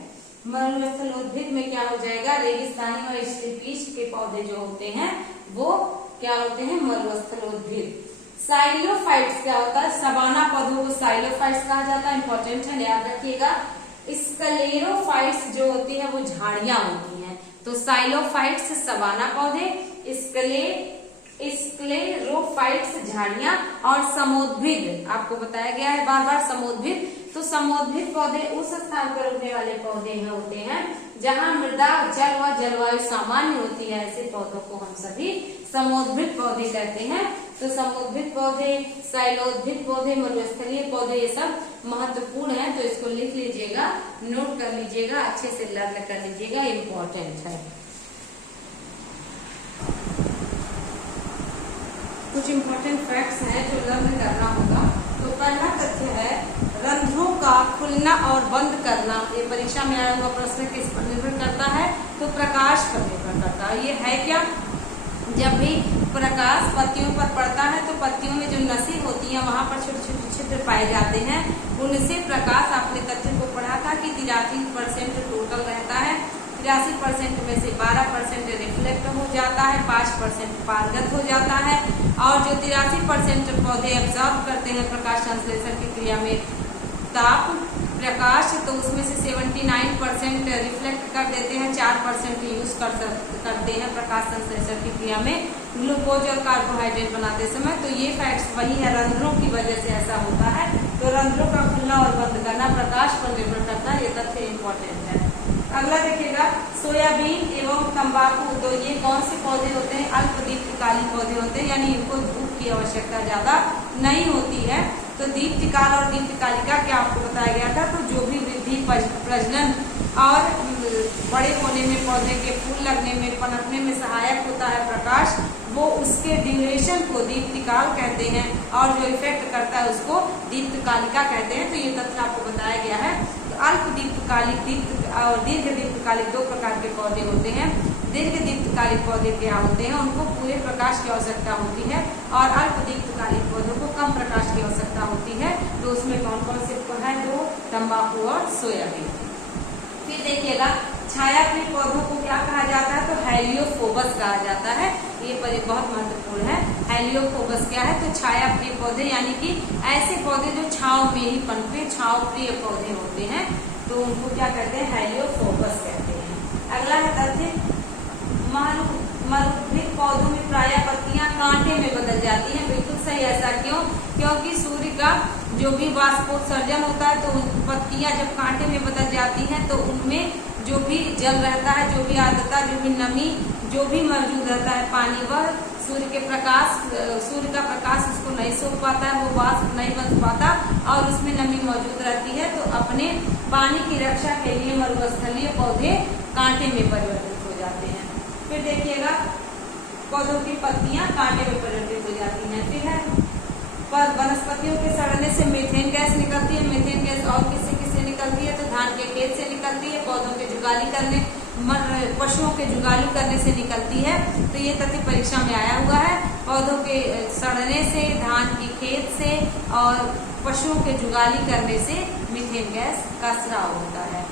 मरुस्थलोद्भिद में क्या हो जाएगा, रेगिस्तानी और स्टेपीज के पौधे जो होते हैं वो क्या होते हैं, मरुस्थलोद्भिद। साइलोफाइट्स क्या होता है, सवाना पौधों को साइलोफाइट्स कहा जाता है, इंपॉर्टेंट है, याद रखिएगा। स्क्लेरोफाइट्स जो होती है वो झाड़ियां होती हैं, तो साइलोफाइट्स सवाना पौधे, स्क्लेरोफाइट्स झाड़ियां, और समोद्भिद आपको बताया गया है बार बार समोद्भिद। तो समोद्भिद पौधे उस स्थान पर उगने वाले पौधे होते हैं जहां मृदा, जल व जलवायु सामान्य होती है, ऐसे पौधों को हम सभी समोद्भिद पौधे कहते हैं। तो समोद्भिद पौधे, साइलोद्भिद पौधे, मरुस्थलीय पौधे, ये सब महत्वपूर्ण है, तो इसको लिख लीजिएगा, नोट कर लीजिएगा, अच्छे से लर्न कर लीजिएगा, इम्पोर्टेंट है। कुछ इम्पोर्टेंट फैक्ट्स हैं जो लर्न करना होगा। तो पहला तथ्य है रंध्रों का खुलना और बंद करना, ये परीक्षा में आया हुआ प्रश्न किस पर निर्भर करता है, तो प्रकाश पर निर्भर करता है। ये है क्या, जब भी प्रकाश पत्तियों पर पड़ता है तो पत्तियों में जो नसें होती हैं वहां पर छोटे छोटे छिद्र पाए जाते हैं, उनसे प्रकाश, आपने तथ्य को पढ़ा था कि 83% टोटल रहता है, 83% में से 12% रिफ्लेक्ट हो जाता है, 5% पारगत हो जाता है, और जो 83% पौधे एब्जॉर्ब करते हैं प्रकाश संश्लेषण की क्रिया में ताप प्रकाश, तो उसमें से 79% रिफ्लेक्ट कर देते हैं, 4% यूज करते हैं प्रकाश संश्लेषण की क्रिया में ग्लूकोज और कार्बोहाइड्रेट बनाते समय। तो ये फैक्ट्स वही है, रंध्रों की वजह से ऐसा होता है। तो रंध्रों का खुलना और बंद करना प्रकाश पर निर्भर करता है, ये तथ्य इम्पोर्टेंट है। अगला देखिएगा, सोयाबीन एवं तंबाकू, तो ये कौन से पौधे होते हैं, अल्पदीप्तिकालीन पौधे होते हैं, यानी इनको धूप की आवश्यकता ज्यादा नहीं होती है। तो दीप्तिकाल और दीप्तिकालिका क्या आपको बताया गया था, तो जो भी वृद्धि, प्रजनन और बड़े होने में, पौधे के फूल लगने में, पनपने में सहायक होता है प्रकाश, वो उसके ड्यूरेशन को दीप्तिकाल कहते हैं, और जो इफेक्ट करता है उसको दीप्तिकालिका कहते हैं। तो ये तथ्य आपको बताया गया है। तो अल्प दीप्तिकालिक और दीर्घ दीप्तिकालिक दो प्रकार के पौधे होते हैं। दीर्घ दीप्तिकालिक पौधे क्या होते हैं, उनको पूरे प्रकाश की आवश्यकता होती है, और अल्प दीप्तिकालिक पौधों को कम प्रकाश की आवश्यकता होती है। तो उसमें कौन कौन से है, दो, तंबाकू और सोयाबीन। फिर देखिएगा, छायाप्रिय पौधों को क्या कहा जाता है, तो हेलियोफोबस कहा जाता है, ये बहुत महत्वपूर्ण है। हेलियोफोबस क्या है, तो छायाप्रिय पौधे, यानी कि ऐसे पौधे जो छांव में ही पनपे, छांव प्रिय पौधे होते हैं, तो उनको क्या कहते हैं, हेलियोफोबस कहते हैं। अगला है तथ्य, मरुद्भिद पौधों में प्रायः पत्तियां कांटे में बदल जाती हैं। बिल्कुल सही, ऐसा क्यों, क्योंकि सूर्य का जो भी वाष्पोत्सर्जन होता है, तो पत्तियां जब कांटे में बदल जाती हैं तो उनमें जो भी जल रहता है, जो भी आर्द्रता, जो भी नमी, जो भी मौजूद रहता है पानी, वह सूर्य का प्रकाश उसको नहीं सोख पाता है, वो वाष्प नहीं बन पाता, और उसमें नमी मौजूद रहती है। तो अपने पानी की रक्षा के लिए मरुस्थलीय पौधे कांटे में परिवर्तित हो जाते हैं। फिर देखिएगा, पौधों की पत्तियां कांटे में परिवर्तित हो जाती हैं। फिर है, वनस्पतियों के सड़ने से मीथेन गैस निकलती है। मीथेन गैस और किससे निकलती है, तो धान के खेत से निकलती है, पौधों के जुगाली करने, पशुओं के जुगाली करने से निकलती है। तो ये तथ्य परीक्षा में आया हुआ है, पौधों के सड़ने से, धान की खेत से और पशुओं के जुगाली करने से मीथेन गैस का स्राव होता है।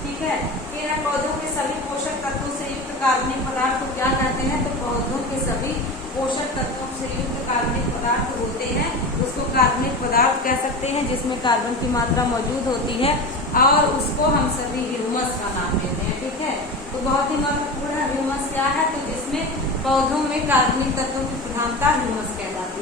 ठीक है, फिर पौधों के सभी पोषक तत्वों से युक्त कार्बनिक पदार्थ को क्या कहते हैं, तो पौधों के सभी पोषक तत्वों से युक्त कार्बनिक पदार्थ होते हैं, उसको कार्बनिक पदार्थ कह सकते हैं, जिसमें कार्बन की मात्रा मौजूद होती है, और उसको हम सभी ह्यूमस का नाम देते हैं। ठीक है, तो बहुत ही महत्वपूर्ण है। ह्यूमस क्या है, तो जिसमें पौधों में कार्बनिक तत्वों की प्रधानता ह्यूमस कहलाती है।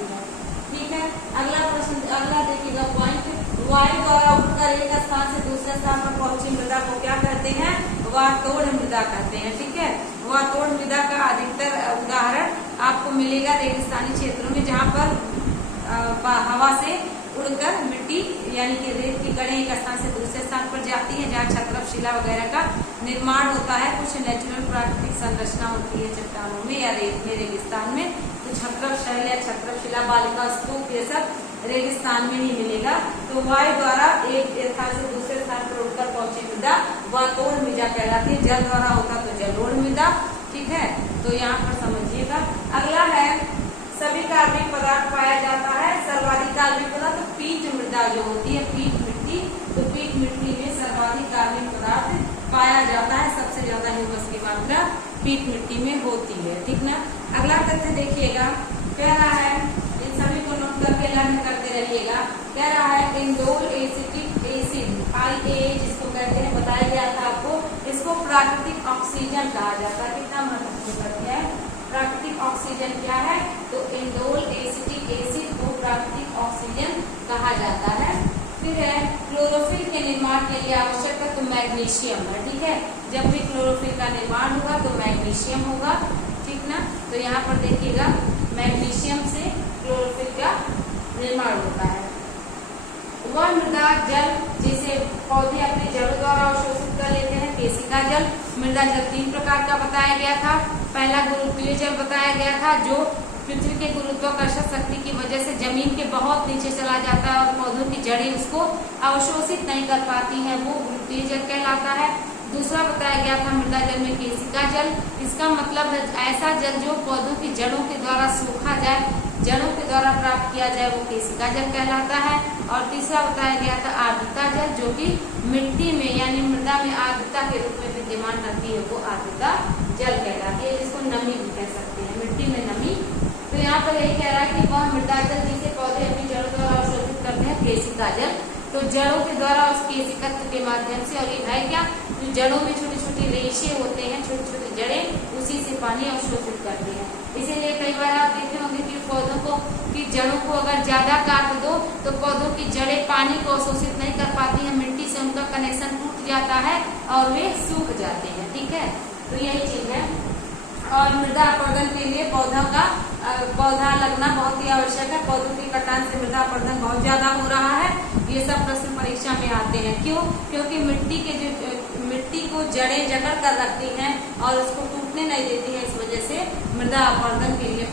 वायु द्वारा उठकर एक स्थान से दूसरे स्थान पर पहुंची मृदा को क्या कहते हैं? वातोड़ मृदा कहते हैं। ठीक है, वातोड़ मृदा का अधिकतर उदाहरण आपको मिलेगा रेगिस्तानी क्षेत्रों में, जहाँ पर हवा से उड़कर मिट्टी यानी कि रेत की कड़ें एक स्थान से दूसरे स्थान पर जाती हैं, जहाँ छत्रप शिला वगैरह का निर्माण होता है। कुछ नेचुरल प्राकृतिक संरचना होती है चट्टानों में या रेत में, रेगिस्तान में तो छत्रप शैल या छत्रप शिला, बालिका स्तूप ये सब रेगिस्तान में ही मिलेगा। तो वायु द्वारा एक स्थान से दूसरे स्थान पर उड़कर पहुंची मृदा वातोड़ मृदा कहलाती है। जल द्वारा होता तो जलोढ़ मृदा। ठीक है, तो यहाँ पर समझिएगा। अगला है सभी कार्बनिक पदार्थ पाया जाता है सर्वाधिक कार्बनिक पदार्थ, तो पीट मृदा जो होती है, पीट मिट्टी, तो पीट मिट्टी में सर्वाधिक कार्बनिक पदार्थ पाया जाता है। सबसे ज्यादा ह्यूमस की मात्रा पीट मिट्टी में होती है। ठीक ना। अगला तथ्य देखिएगा, कह रहा है, इन सभी को नोट करके लर्न करते रहिएगा। कह रहा है इंडोल एसिटिक एसिड IA जिसको कहते हैं, बताया गया था आपको, इसको प्राकृतिक ऑक्सीजन कहा जाता है। कितना महत्वपूर्ण तथ्य है। प्राकृतिक ऑक्सीजन क्या है? तो इंडोल एसिटिक एसिड को प्राकृतिक ऑक्सीजन कहा जाता है। फिर है क्लोरोफिल के निर्माण के लिए आवश्यक है तो मैग्नीशियम है। ठीक है, जब भी क्लोरोफिल का निर्माण होगा तो मैग्नीशियम होगा। ठीक ना। तो यहाँ पर देखिएगा मैग्नीशियम से क्लोरोफिल का निर्माण होता है। वह मृदा जल जिसे पौधे अपने जल द्वारा अवशोषित कर लेते हैं, केशिका जल। मृदा जल 3 प्रकार का बताया गया था। पहला गुरुत्वीय जल बताया गया था, जो पृथ्वी के गुरुत्वाकर्षण शक्ति की वजह से जमीन के बहुत नीचे चला जाता है और पौधों की जड़ें उसको अवशोषित नहीं कर पाती हैं, वो गुरुत्वीय जल कहलाता है। दूसरा बताया गया था मृदा जल में केशिका जल। इसका मतलब है ऐसा जल जो पौधों की जड़ों के द्वारा सूखा जाए, जड़ों के द्वारा प्राप्त किया जाए, वो केशिका जल कहलाता है। और तीसरा बताया गया था आर्द्रता जल, जो कि मिट्टी में यानी मृदा में आर्द्रता के रूप में विद्यमान रहती है, वो आर्द्रता जल कहलाती है, जिसको नमी भी कह सकते हैं, मिट्टी में नमी। तो यहाँ पर यही कह रहा है कि वह मृदा जल जिसे पौधे अपनी जड़ों द्वारा अवशोषित करते हैं, केशिका जल। तो जड़ों के द्वारा उस केशिकत्व के माध्यम से, और ये है क्या, जो जड़ों में छोटी छोटी रेशे होते हैं, छोटी छोटी जड़ें, उसी से पानी अवशोषित करती हैं। इसीलिए कई बार आप देखे होंगे कि पौधों को की जड़ों को अगर ज्यादा काट दो तो पौधों की जड़ें पानी को अवशोषित नहीं कर पाती हैं, मिट्टी से उनका कनेक्शन टूट जाता है और वे सूख जाते हैं। ठीक है, तो यही चीज है। और मृदा अपरदन के लिए पौधा लगना बहुत ही आवश्यक है। पौधों की कटान से मृदा अपरदन बहुत ज्यादा हो रहा है। ये सब प्रश्न परीक्षा में आते हैं। क्यों? क्योंकि मिट्टी को जड़ें जकड़ कर रखती हैं और उसको टूटने नहीं देती है। इस वजह से मृदा अपरदन के लिए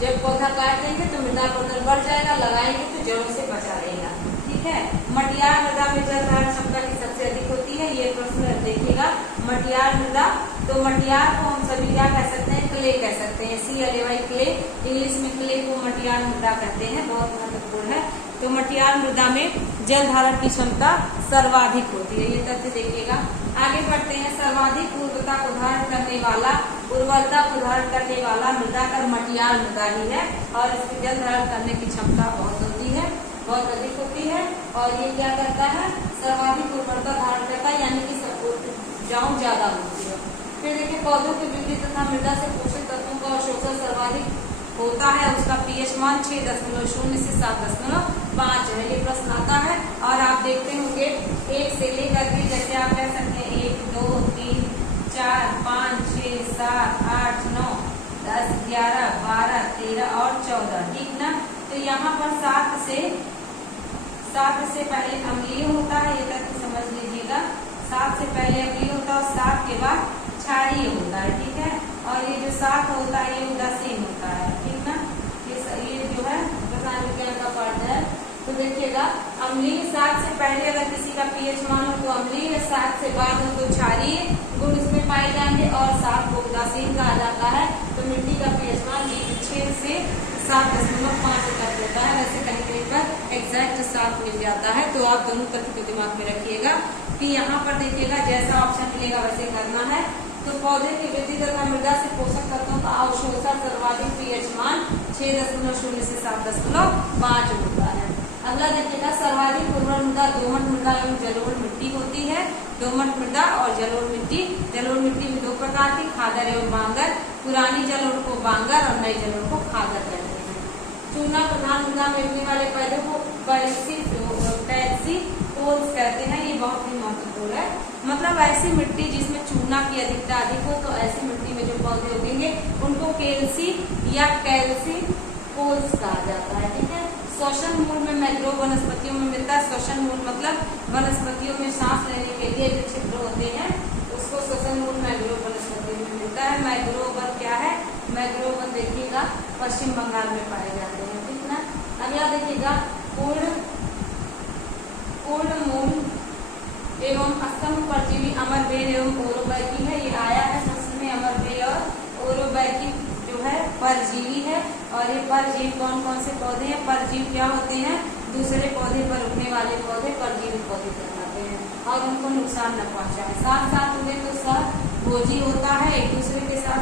जब पौधा काट देंगे तो मृदा अपरदन बढ़ जाएगा, लगाएंगे तो जड़ों से बचा रहेगा। ठीक है। मटियार मृदा में जल धारण क्षमता की सबसे अधिक होती है। ये प्रश्न देखिएगा, मटियार मृदा। तो मटियार को हम सभी क्या कह सकते हैं? क्ले कह सकते हैं। CLAY क्ले, इंग्लिश में क्ले को मटियार मृदा कहते हैं, बहुत महत्वपूर्ण है। तो मटियार मृदा में जल धारण की क्षमता सर्वाधिक होती है। ये तथ्य देखिएगा। आगे बढ़ते हैं। सर्वाधिक उर्वरता को धारण करने वाला मृदा का मटियार मृदा ही है और इसकी जल धारण करने की क्षमता बहुत होती है, बहुत अधिक होती है। और ये क्या करता है? सर्वाधिक उर्वरता धारण करता है, यानी कि उपजाऊ ज्यादा होती है। फिर देखिए, पौधों की वृद्धि तथा मृदा से पोषक तत्वों का अवशोषण सर्वाधिक होता है। उसका pH मान 6.0 से 7.5 है। ये प्रश्न आता है और आप देखते होंगे 1 से लेकर के, जैसे आप कह सकते हैं 1, 2, 3, 4, 5, 6, 7, 8, 9, 10, 11, 12, 13 और 14। ठीक ना। तो यहाँ पर 7 से पहले अम्लीय होता है, ये तक समझ लीजिएगा। 7 से पहले अम्लीय होता है और 7 के बाद क्षारीय होता है। ठीक है। और ये जो 7 होता है ये उदासीन होता है। ठीक ना। ये जो है रसायन विज्ञान का पाठ है। तो देखिएगा, अम्लीय 7 से पहले अगर किसी का pH मान हो तो अम्लीय, 7 से बाद हो तो क्षारीय गुण इसमें पाए जाएंगे और 7 को उदासीन कहा जाता है। तो मिट्टी का pH मान 6 से 7.5 तक होता है। वैसे कहीं कहीं पर एग्जैक्ट 7 मिल जाता है। तो आप दोनों तथ्य को दिमाग में रखिएगा कि यहाँ पर देखिएगा जैसा ऑप्शन मिलेगा वैसे करना है। तो पौधे की वृद्धि तथा मृदा से पोषक तत्वों का अवशोषण सर्वाधिक pH मान 6.0 से 7.5 होता है। अगला देखिएगा, सर्वाधिक उर्वर मृदा दोमट मृदा एवं जलोढ़ मिट्टी होती है। दोमट मृदा और जलोढ़ मिट्टी। जलोढ़ मिट्टी में 2 प्रकार की, खादर एवं बांगर। पुरानी जलोढ़ को बांगर और नई जलोढ़ को खादर कहते हैं। चूना प्रधान मृदा में उगने वाले पौधों को कैल्सिपोल्स कहते हैं। ये बहुत ही महत्वपूर्ण है। मतलब ऐसी मिट्टी जिसमें चूना की अधिकता अधिक हो, तो ऐसी मिट्टी में जो पौधे उगेंगे उनको कैल्सी या कैल्सिपोल्स कहा जाता है। ठीक है। श्वसन मूल में मैंग्रोव वनस्पतियों में मिलता है। श्वसन मूल मतलब वनस्पतियों में सांस लेने के लिए जो छिद्र होते हैं उसको श्वसन मूल मैंग्रोव वनस्पतियों में मिलता है। मैंग्रोव वन क्या है? मैंग्रोव वन देखिएगा पश्चिम बंगाल में पाए जाते हैं। ठीक ना। अगला देखिएगा पूर्ण मूल एवं स्तंभ परजीवी अमरबेल एवं ओरोबैकी है। ये आया है प्रश्न में। अमरबेल और ओरोबैकी जो है परजीवी है। और ये परजीवी कौन कौन से पौधे हैं? परजीवी क्या होते हैं? दूसरे पौधे पर उगने वाले पौधे परजीवी पौधे कहलाते हैं और उनको नुकसान न पहुंचाए। साथ साथ उन्हें तो सहभोजी होता है, एक दूसरे के साथ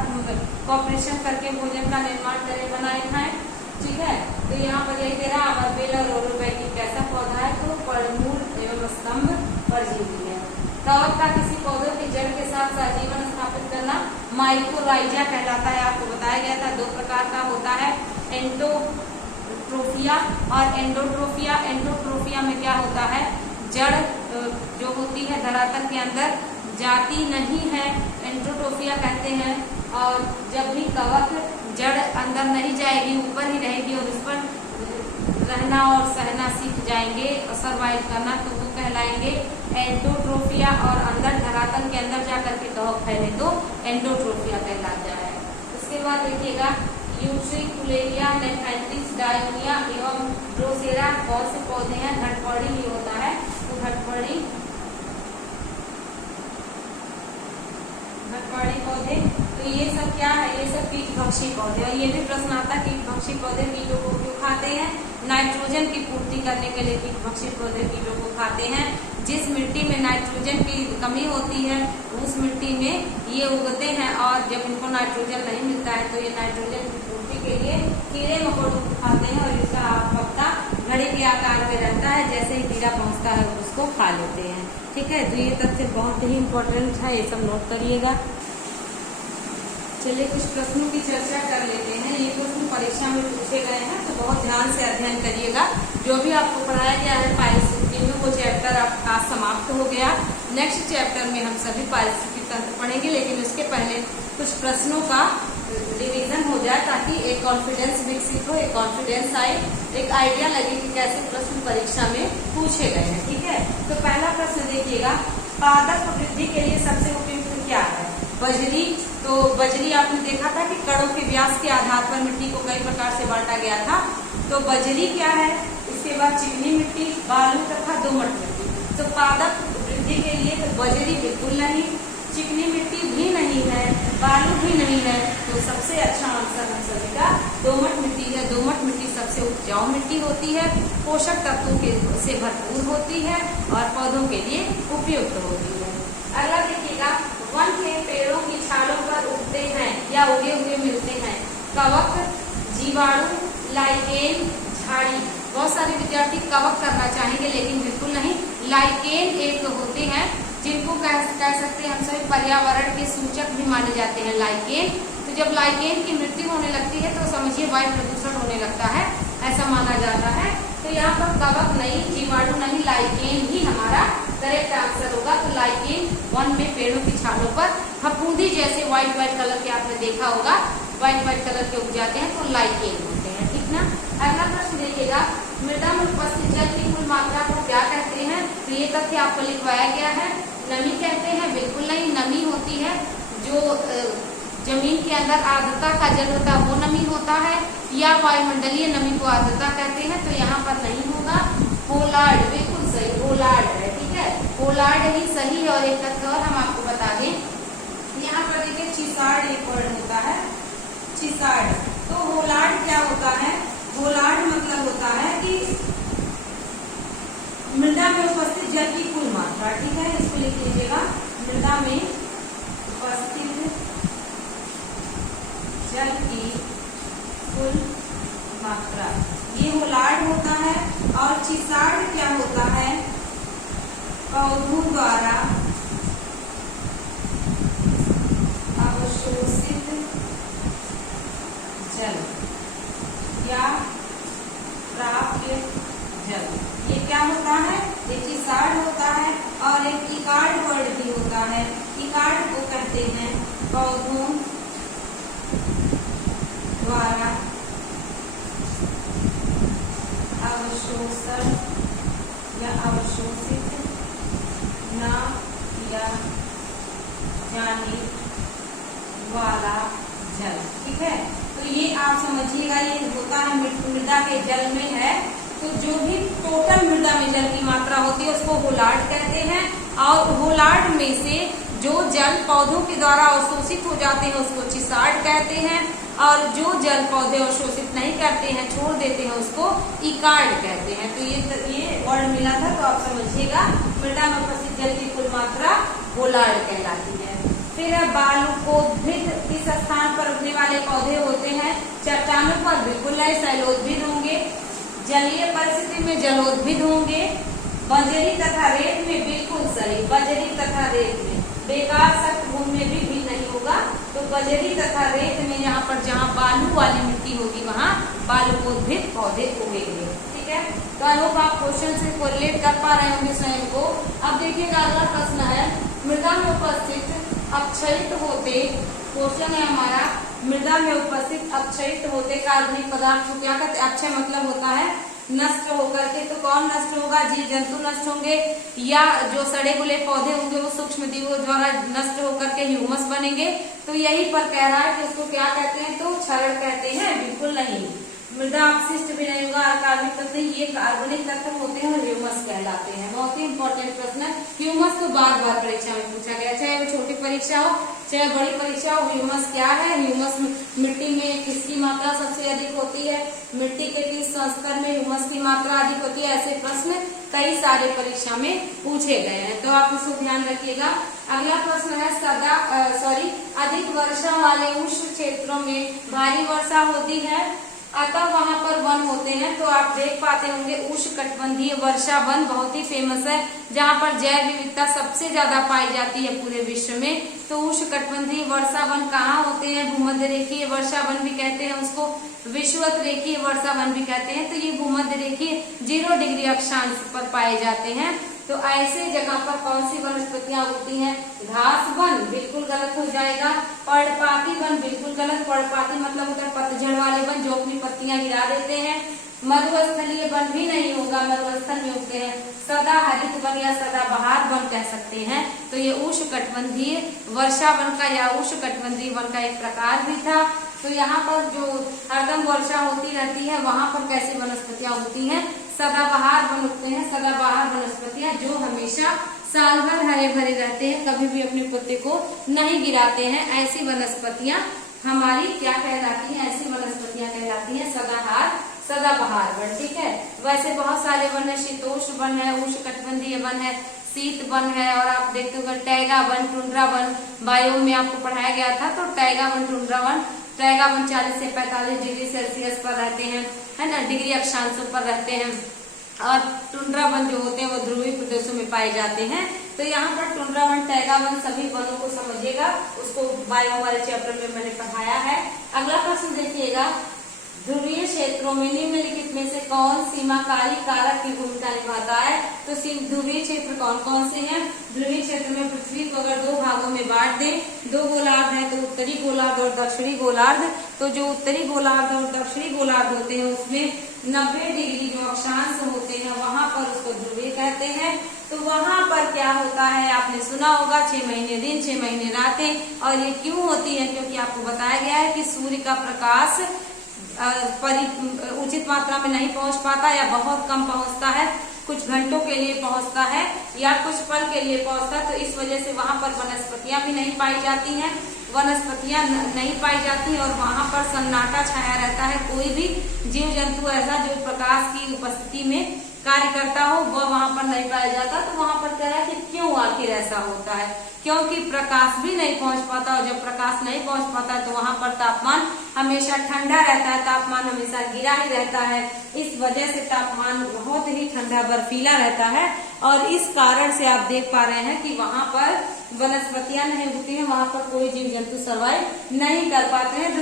कॉपरेशन करके भोजन का निर्माण करे, बनाए खाएं। ठीक है। तो यहाँ पर यही दे रहा अमरबेल और ओरोबैकी कैसा पौधा है? तो मूल एवं स्तंभ परजीवी है। कवक का किसी पौधे की जड़ के साथ सहजीवन स्थापित करना माइकोराइजा कहलाता है। आपको बताया गया था 2 प्रकार का होता है, एंडोट्रोफिया और एंडोट्रोफिया। एंडोट्रोफिया में क्या होता है? जड़ जो होती है धरातल के अंदर जाती नहीं है, एंडोट्रोफिया कहते हैं। और जब भी कवक जड़ अंदर नहीं जाएगी, ऊपर ही रहेगी और उस पर रहना और सहना सीख जाएंगे और सर्वाइव करना, तो वो कहलाएंगे एंडोट्रोफिया। और अंदर धरातल के अंदर जाकर के कवक फैले तो एंडोट्रोफिया कहलाता है। उसके बाद देखिएगा यूट्रिकुलेरिया, लेफेंटिस, डायोनिया एवं ड्रोसेरा कौन से पौधे हैं? घटपड़ी ही होता है। तो घटपड़ी पौधे, तो ये सब क्या है? ये सब कीटभक्षी पौधे। और ये भी प्रश्न आता है कीटभक्षी पौधे कीटों को क्यों खाते हैं? नाइट्रोजन की पूर्ति करने के लिए कीटभक्षी पौधे कीटों को खाते हैं। जिस मिट्टी में नाइट्रोजन की कमी होती है उस मिट्टी में ये उगते हैं और जब इनको नाइट्रोजन नहीं मिलता है तो ये नाइट्रोजन की पूर्ति के लिए कीड़े मकोड़ों को खाते हैं और इसका पत्ता घड़े के आकार में रहता है। जैसे ही कीड़ा पहुंचता है उसको खा लेते हैं। ठीक है। तो ये तथ्य बहुत ही इम्पोर्टेंट है, ये सब नोट करिएगा। चलिए कुछ प्रश्नों की चर्चा कर लेते हैं। ये प्रश्न परीक्षा में पूछे गए हैं तो बहुत ध्यान से अध्ययन करिएगा। जो भी आपको पढ़ाया गया है पारिस्थितिकी में वो चैप्टर आपका समाप्त हो गया। नेक्स्ट चैप्टर में हम सभी पारिस्थितिकी तंत्र पढ़ेंगे, लेकिन उसके पहले कुछ प्रश्नों का रिवीजन हो जाए ताकि एक कॉन्फिडेंस विकसित हो, एक कॉन्फिडेंस आए, एक आइडिया लगे कि कैसे प्रश्न परीक्षा में पूछे गए हैं। ठीक है। तो पहला प्रश्न देखिएगा, पादप वृद्धि के लिए सबसे उपयुक्त क्या है? बजरी। तो बजरी आपने देखा था कि कड़ों के व्यास के आधार पर मिट्टी को कई प्रकार से बांटा गया था। तो बजरी क्या है? इसके बाद चिकनी मिट्टी, बालू तथा दोमट मिट्टी। तो पादप वृद्धि के लिए तो बजरी बिल्कुल नहीं, चिकनी मिट्टी भी नहीं है, बालू भी नहीं है। तो सबसे अच्छा आंसर हम सभी का दोमट मिट्टी है। दोमट मिट्टी सबसे उपजाऊ मिट्टी होती है, पोषक तत्वों से भरपूर होती है और पौधों के लिए उपयुक्त होती है। अगला देखिएगा, वन के पेड़ों की छालों पर उगते हैं या उगे हुए मिलते हैं कवक, जीवाणु, लाइकेन, झाड़ी। बहुत सारे विद्यार्थी कवक करना चाहेंगे लेकिन बिल्कुल नहीं। लाइकेन एक होते हैं जिनको कह सकते हैं हम सभी पर्यावरण के सूचक भी माने जाते हैं लाइकेन। तो जब लाइकेन की मृत्यु होने लगती है तो समझिए वायु प्रदूषण होने लगता है, ऐसा माना जाता है। तो यहाँ पर कवक नहीं, जीवाणु नहीं, लाइकेन ही हमारा करेक्ट आंसर होगा। तो लाइकेन वन में पेड़ों की छालों पर फफूंदी जैसे व्हाइट कलर के आपने देखा होगा, व्हाइट कलर के उग जाते हैं तो लाइकेन होते हैं। ठीक ना। अगला प्रश्न देखिएगा, मृदा में उपस्थित जल की कुल मात्रा को क्या कहते हैं? तो ये तथ्य आपको लिखवाया गया है। नमी कहते हैं? बिल्कुल नहीं। नमी होती है जो जमीन के अंदर आर्द्रता का जल होता है वो नमी होता है, या वायुमंडलीय नमी को आर्द्रता कहते हैं। तो यहाँ पर नहीं होगा। होलार्ड बिल्कुल सही, होलार्ड है। ठीक है। होलार्ड ही सही। और एक तथ्य और हम आपको बता दें, यहाँ पर देखिए चिसार्ड एक वर्ड होता है, चिसार्ड। तो होलार्ड क्या होता है? होलार्ड मतलब होता है कि मृदा में उपस्थित जल की कुल मात्रा। ठीक है। इसको लिख लीजिएगा, मृदा में उपस्थित जल की कुल मात्रा, ये होलार्ड होता है। और चिसार्ड क्या होता है? पौधों द्वारा अवशोषित जल या प्राप्य जल, ये क्या होता है? अवशोषण या अवशोषित न किया जाने वाला जल। ठीक है, तो ये आप समझिएगा, ये होता है मृदा के जल में है, तो जो भी टोटल मृदा में जल की मात्रा होती है उसको होलार्ड कहते हैं, और होलार्ड में से जो जल पौधों के द्वारा अवशोषित हो जाते हैं उसको चिसार्ड कहते हैं, और जो जल पौधे अवशोषित नहीं करते हैं, छोड़ देते हैं, उसको इकार्ड कहते हैं। तो ये वर्ड मिला था, तो आप समझिएगा मृदा में उपस्थित जल की कुल मात्रा होलार्ड कहलाती है। फिर बालुकोद्भिद किस स्थान पर उगने वाले पौधे होते हैं? चट्टानों पर बिल्कुल नहीं, शैलोद्भिद होंगे। जलीय परिस्थिति में जलोद्भिद होंगे। बंजरी तथा रेत में बिल्कुल सही, बंजरी तथा रेत में, बेकार सख्त भूमि में भी नहीं होगा। तो बंजरी तथा रेत में यहाँ पर जहाँ बालू वाली मिट्टी होगी वहाँ बालुकोद्भिद पौधे उगेंगे। ठीक है, तो आई होप आप क्वेश्चन से कोरिलेट कर पा रहे होंगे स्वयं को। अब देखिएगा अगला प्रश्न है, मृदा में उपस्थित अपक्षयित होते, क्वेश्चन है हमारा, मृदा में उपस्थित अपक्षयित होते कार्बनिक पदार्थ को क्या कहते हैं? अक्षय मतलब होता है नष्ट होकर के, तो कौन नष्ट होगा? जीव जंतु नष्ट होंगे, या जो सड़े गुले पौधे होंगे वो सूक्ष्म जीवों द्वारा नष्ट होकर के ह्यूमस बनेंगे। तो यही पर कह रहा है कि उसको क्या कहते हैं? तो क्षरण कहते हैं। बिल्कुल नहीं, मृदा अपशिष्ट भी नहीं होगा, कार्बनिक तत्व, ये कार्बनिक तत्व होते हैं और ह्यूमस कहलाते हैं। बहुत ही इंपॉर्टेंट प्रश्न है। ह्यूमस तो बार बार परीक्षा में पूछा गया, चाहे वो छोटी परीक्षा हो चाहे बड़ी परीक्षा हो। ह्यूमस क्या है? ह्यूमस मिट्टी में किसकी मात्रा सबसे अधिक होती है? मिट्टी के किस संस्करण में ह्यूमस की मात्रा अधिक होती है? ऐसे प्रश्न कई सारे परीक्षा में पूछे गए हैं, तो आप इसको ध्यान रखिएगा। अगला प्रश्न है, अधिक वर्षा वाले उष्ण क्षेत्रों में भारी वर्षा होती है, अतः वहां पर वन होते हैं। तो आप देख पाते होंगे उष्णकटिबंधीय वर्षा वन बहुत ही फेमस है, जहां पर जैव विविधता सबसे ज्यादा पाई जाती है पूरे विश्व में। तो उष्णकटिबंधीय वर्षा वन कहाँ होते हैं? भूमध्य रेखीय वर्षा वन भी कहते हैं उसको, विषुवत रेखीय वर्षा वन भी कहते हैं। तो ये भूमध्य रेखीय 0 डिग्री अक्षांश पर पाए जाते हैं। तो ऐसे जगह पर कौन सी वनस्पतियां उगती हैं? घास वन बिल्कुल गलत हो जाएगा। पर्णपाती वन बिल्कुल गलत, पर्णपाती मतलब होता है पतझड़ वाले वन जो अपनी पत्तियां गिरा देते हैं। मरुस्थलीय वन भी नहीं होगा, मरुस्थल में उगते हैं। सदाहरित वन या सदाबहार वन कह सकते हैं। तो ये उष्णकटिबंधीय वर्षा वन का या उष्णकटिबंधीय वन का एक प्रकार भी था। तो यहाँ पर जो हरदम वर्षा होती रहती है वहां पर कैसी वनस्पतियां उगती हैं? सदाबहार वन उगते हैं। सदाबहार वनस्पतियां जो हमेशा साल भर हरे भरे रहते हैं, कभी भी अपने पत्ते को नहीं गिराते हैं, ऐसी वनस्पतियां हमारी क्या कहलाती हैं? ऐसी वनस्पतियां कहलाती हैं सदाबहार वन। ठीक है, वैसे बहुत सारे वन है, शीतोष्ण वन है, उष्णकटिबंधीय वन है, शीत वन है, और आप देखते होंगे taiga one, tundra one, bio में आपको पढ़ाया गया था। तो taiga one, tundra one, taiga one 40 से 45 डिग्री सेल्सियस पर रहते हैं, है ना, डिग्री अक्षांशों पर रहते हैं। और टुंड्रा वन जो होते हैं वो ध्रुवीय प्रदेशों में पाए जाते हैं। तो यहाँ पर टुंड्रा वन, टैगा वन सभी वनों को समझिएगा, उसको बायो वाले चैप्टर में मैंने पढ़ाया है। अगला प्रश्न देखिएगा, ध्रुवीय क्षेत्रों में निम्नलिखित में से कौन सीमाकारी कारक की भूमिका निभाता है? तो ध्रुवीय क्षेत्र कौन कौन से हैं? ध्रुवीय क्षेत्र में पृथ्वी को अगर 2 भागों में बांट दें, 2 गोलार्ध है, तो उत्तरी गोलार्ध और दक्षिणी गोलार्ध। तो जो उत्तरी गोलार्ध और दक्षिणी गोलार्ध होते हैं उसमें 90 डिग्री जो अक्षांश होते हैं वहां पर उसको ध्रुवीय कहते हैं। तो वहां पर क्या होता है? आपने सुना होगा 6 महीने दिन 6 महीने रातें। और ये क्यों होती है? क्योंकि आपको बताया गया है कि सूर्य का प्रकाश उचित मात्रा में नहीं पहुंच पाता या बहुत कम पहुंचता है, कुछ घंटों के लिए पहुंचता है या कुछ पल के लिए पहुंचता है। तो इस वजह से वहां पर वनस्पतियां भी नहीं पाई जाती हैं, वनस्पतियां नहीं पाई जाती और वहां पर सन्नाटा छाया रहता है। कोई भी जीव जंतु ऐसा जो प्रकाश की उपस्थिति में कार्य करता हो वह वहां पर नहीं पाया जाता। तो वहां पर कह रहा है कि क्यों आखिर ऐसा होता है? क्योंकि प्रकाश भी नहीं पहुंच पाता, और जब प्रकाश नहीं पहुंच पाता तो वहां पर तापमान हमेशा ठंडा रहता है, तापमान हमेशा गिरा ही रहता है। इस वजह से तापमान बहुत ही ठंडा बर्फीला रहता है, और इस कारण से आप देख पा रहे हैं कि वहां पर वनस्पतियां नहीं उगती हैं, वहां पर कोई जीव जंतु सर्वाइव नहीं कर पाते हैं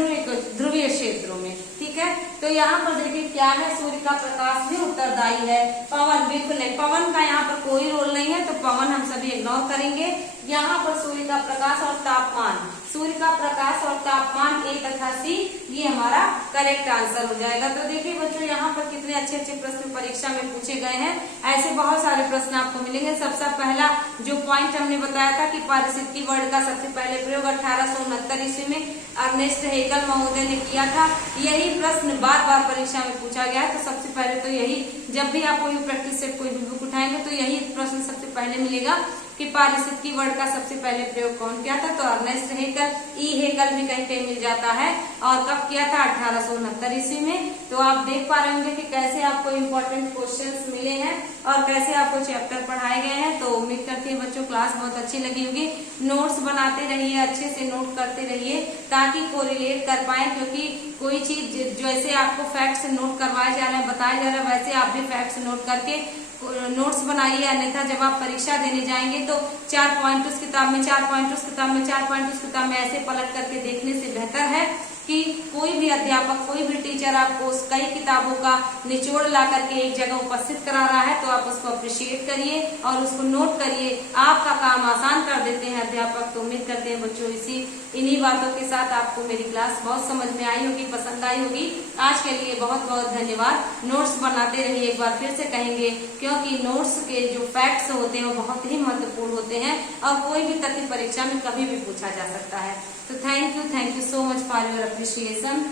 ध्रुवीय क्षेत्रों में। ठीक है, तो यहाँ पर देखिए क्या है, सूर्य का प्रकाश भी उत्तरदायी है। पवन बिल्कुल नहीं, पवन का यहाँ पर कोई रोल नहीं है, तो पवन हम सभी इग्नोर करेंगे। यहाँ पर सूर्य का प्रकाश और तापमान, सूर्य का प्रकाश और तापमान A तथा C ये हमारा करेक्ट आंसर हो जाएगा। तो देखिए बच्चों यहाँ पर कितने अच्छे अच्छे प्रश्न परीक्षा में पूछे गए हैं। ऐसे बहुत सारे प्रश्न आपको मिलेंगे। सबसे पहला जो पॉइंट हमने बताया था कि पारिस्थितिकी वर्ड का सबसे पहले प्रयोग 1869 ईस्वी में अर्नेस्ट हेगल महोदय ने किया था। यही प्रश्न बार बार परीक्षा में पूछा गया है। तो सबसे पहले तो यही, जब भी आप कोई प्रैक्टिस सेट कोई भी बुक उठाएंगे तो यही प्रश्न सबसे पहले मिलेगा कि पारिस्थितिकी वर्ड का सबसे पहले प्रयोग कौन किया था। तो अर्नेस्ट हेगल, ई हेगल भी कहीं कहीं मिल जाता है। और कब किया था? 1869 ईस्वी में। तो आप देख पा रहे होंगे कि कैसे आपको इम्पोर्टेंट क्वेश्चंस मिले हैं और कैसे आपको चैप्टर पढ़ाए गए हैं। तो उम्मीद करती है बच्चों क्लास बहुत अच्छी लगी होगी। नोट्स बनाते रहिए, अच्छे से नोट करते रहिए ताकि कोरिलेट कर पाए, क्योंकि कोई चीज जैसे आपको फैक्ट्स नोट करवाए जा रहे हैं, बताया जा रहा है, वैसे आप भी फैक्ट्स नोट करके नोट्स बनाइए। अन्यथा जब आप परीक्षा देने जाएंगे तो 4 पॉइंट उस किताब में, 4 पॉइंट उस किताब में, 4 पॉइंट उस किताब में ऐसे पलट करके देखने से बेहतर है कि कोई भी अध्यापक, कोई भी टीचर आपको उस कई किताबों का निचोड़ ला करके एक जगह उपस्थित करा रहा है तो आप उसको अप्रिशिएट करिए और उसको नोट करिए। आपका काम आसान कर देते हैं अध्यापक। तो उम्मीद करते हैं बच्चों इन्हीं बातों के साथ आपको मेरी क्लास बहुत समझ में आई होगी, पसंद आई होगी। आज के लिए बहुत बहुत धन्यवाद। नोट्स बनाते रहिए, एक बार फिर से कहेंगे, क्योंकि नोट्स के जो फैक्ट्स होते हैं वो बहुत ही महत्वपूर्ण होते हैं और कोई भी तथ्य परीक्षा में कभी भी पूछा जा सकता है। तो thank you so much for your appreciation.